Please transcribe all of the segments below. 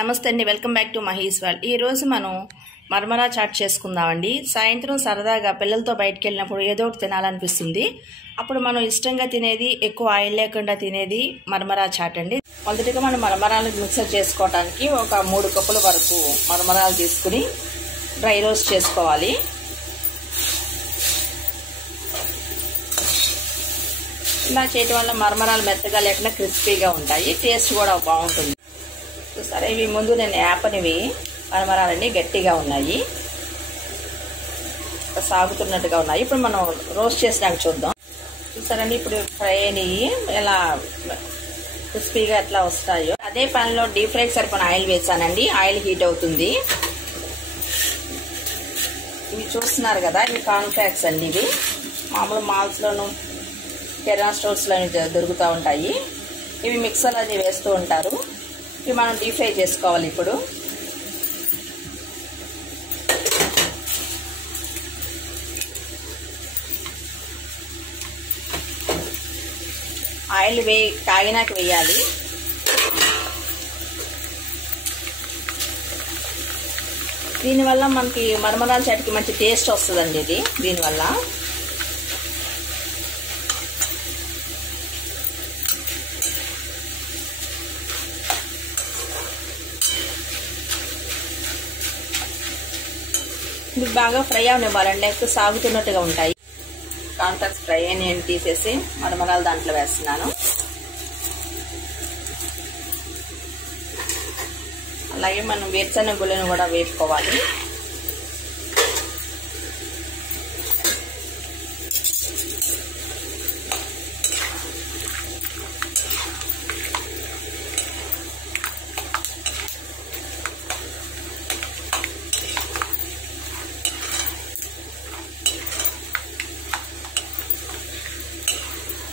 నమస్తే అండి, welcome back to Mahi's world. ఈ రోజు మనం మరమరా చాట్ చేసుకుందామండి. సాయంత్రం సరదాగా పిల్లలతో బయటకు వెళ్ళినప్పుడు ఏదో ఒకటి తినాలనిపిస్తుంది. అప్పుడు మనం ఇష్టంగా తినేది, ఎక్కువ ఆయిల్ లేకుండా తినేది మరమరా చాట్ అండి. మొదటిగా మనం మరమరాలు మిక్సర్ చేసుకోవడానికి ఒక 3 కప్పుల వరకు మరమరాలు తీసుకుని డ్రై రోస్ట్ చేసుకోవాలి. ఇలా చేయడం వల్ల మరమరాలు మెత్తగా లేకుండా క్రిస్పీగా ఉంటాయి, టేస్ట్ కూడా బాగుంటుంది. సరే, ఇవి ముందు నేను యాపనివి మరమరాలన్నీ గట్టిగా ఉన్నాయి, సాగుతున్నట్టుగా ఉన్నాయి. ఇప్పుడు మనం రోస్ట్ చేసినాక చూద్దాం. చూసారండి, ఇప్పుడు ఫ్రై అయినవి ఎలా క్రిస్పీగా ఎట్లా వస్తాయో. అదే ప్యాన్లో డీప్ ఫ్రైకి సరిపోయిన ఆయిల్ వేసానండి. ఆయిల్ హీట్ అవుతుంది. ఇవి చూస్తున్నారు కదా, ఇవి కార్న్ ఫ్లేక్స్ అండి. ఇవి మామూలు మాల్స్లోను కిరాణా స్టోర్స్లో దొరుకుతూ ఉంటాయి. ఇవి మిక్సర్ అది వేస్తూ ఉంటారు. ఇవి మనం డీప్ ఫ్రై చేసుకోవాలి. ఇప్పుడు ఆయిల్ కాగినాక వేయాలి. దీనివల్ల మనకి మరమరాల చాట్కి మంచి టేస్ట్ వస్తుందండి. ఇది దీనివల్ల ఇది బాగా ఫ్రై అవనివ్వాలండి, ఎక్కువ సాగుతున్నట్టుగా ఉంటాయి. కాన్ఫ్లెక్స్ ఫ్రై అని తీసేసి మరమరాలు దాంట్లో వేస్తున్నాను. అలాగే మనం వేరుశనగ గుళ్ళను కూడా వేపుకోవాలి.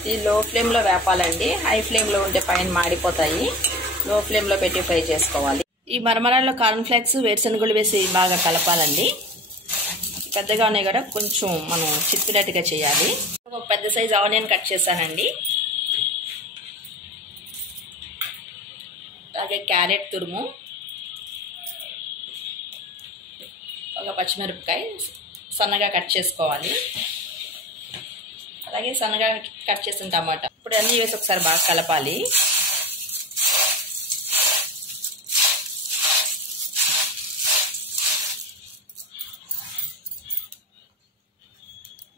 ఈ లో ఫ్లేమ్లో వేపాలండి. హై ఫ్లేమ్లో ఉంటే పైన మాడిపోతాయి. లో ఫ్లేమ్లో పెట్టి ఫ్రై చేసుకోవాలి. ఈ మరమరాల్లో కార్న్ ఫ్లేక్స్, వేరుశనగలు వేసి బాగా కలపాలండి. పెద్దగా ఉన్నాయి కూడా కొంచెం మనం చితికినట్టుగా చేయాలి. ఒక పెద్ద సైజు ఆనియన్ కట్ చేశానండి. అలాగే క్యారెట్ తురుము, ఒక పచ్చిమిరపకాయ సన్నగా కట్ చేసుకోవాలి. అలాగే సన్నగా కట్ చేసిన టమాటా. ఇప్పుడు అన్నీ వేసి ఒకసారి బాగా కలపాలి.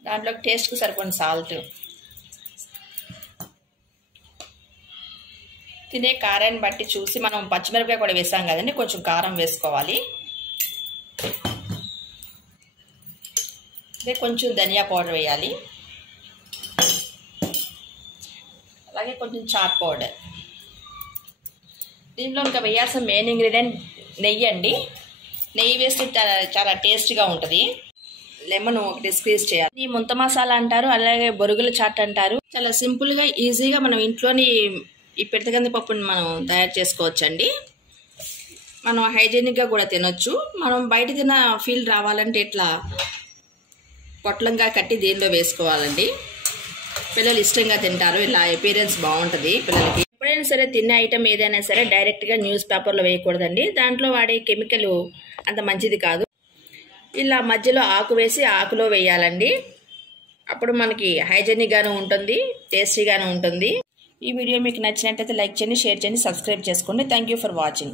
దాంట్లో టేస్ట్కి సరిపోయిన సాల్ట్, తినే కారాన్ని బట్టి చూసి మనం పచ్చిమిరపకాయ కూడా వేసాం కదండి, కొంచెం కారం వేసుకోవాలి. అదే కొంచెం ధనియా పౌడర్ వేయాలి. అలాగే కొంచెం చాట్ పౌడర్. దీంట్లో ఇంకా వేయాల్సిన మెయిన్ ఇంగ్రీడియంట్ నెయ్యి అండి. నెయ్యి వేస్తే చాలా టేస్ట్గా ఉంటుంది. లెమన్ ఒకటి స్క్వీజ్ చేయాలి. ఈ ముంత మసాలా అంటారు, అలాగే బొరుగుల చాట్ అంటారు. చాలా సింపుల్గా ఈజీగా మనం ఇంట్లోని ఈ పిడతకంది పప్పుని మనం తయారు చేసుకోవచ్చండి. మనం హైజీనిక్గా కూడా తినొచ్చు. మనం బయట తిన్న ఫీల్ రావాలంటే ఇట్లా పొట్లంగా కట్టి దీనిలో వేసుకోవాలండి. పిల్లలు ఇష్టంగా తింటారు. ఇలా అపీరెన్స్ బాగుంటుంది పిల్లలకి. ఎప్పుడైనా సరే తినే ఐటమ్ ఏదైనా సరే డైరెక్ట్గా న్యూస్ పేపర్లో వేయకూడదండి. దాంట్లో వాడే కెమికల్ అంత మంచిది కాదు. ఇలా మధ్యలో ఆకు వేసి ఆకులో వేయాలండి. అప్పుడు మనకి హైజీనిక్గాను ఉంటుంది, టేస్టీగాను ఉంటుంది. ఈ వీడియో మీకు నచ్చినట్లయితే లైక్ చేయండి, షేర్ చేయండి, సబ్స్క్రైబ్ చేసుకోండి. Thank you for watching.